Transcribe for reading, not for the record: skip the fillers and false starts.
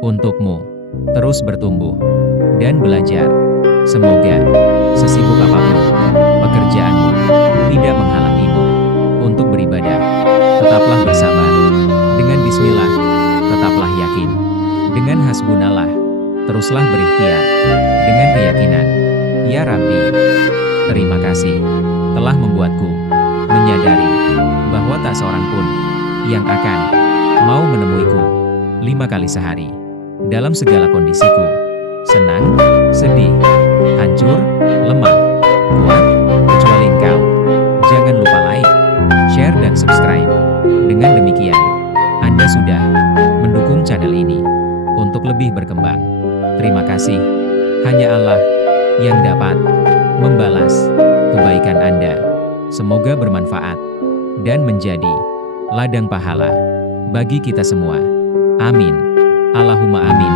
untukmu. Terus bertumbuh dan belajar. Semoga sesibuk apapun pekerjaanmu tidak menghalangimu untuk beribadah. Tetaplah bersabar. Dengan bismillah, tetaplah yakin. Dengan hasbunallah, teruslah berikhtiar. Dengan keyakinan, ya Rabbi, terima kasih telah membuatku menyadari bahwa tak seorang pun yang akan mau menemuiku 5 kali sehari. Dalam segala kondisiku, senang, sedih, hancur, lemah, kuat, kecuali Engkau. Jangan lupa like, share dan subscribe. Dengan demikian, Anda sudah mendukung channel ini untuk lebih berkembang. Terima kasih. Hanya Allah yang dapat membalas kebaikan Anda. Semoga bermanfaat dan menjadi ladang pahala bagi kita semua. Amin. Allahumma amin.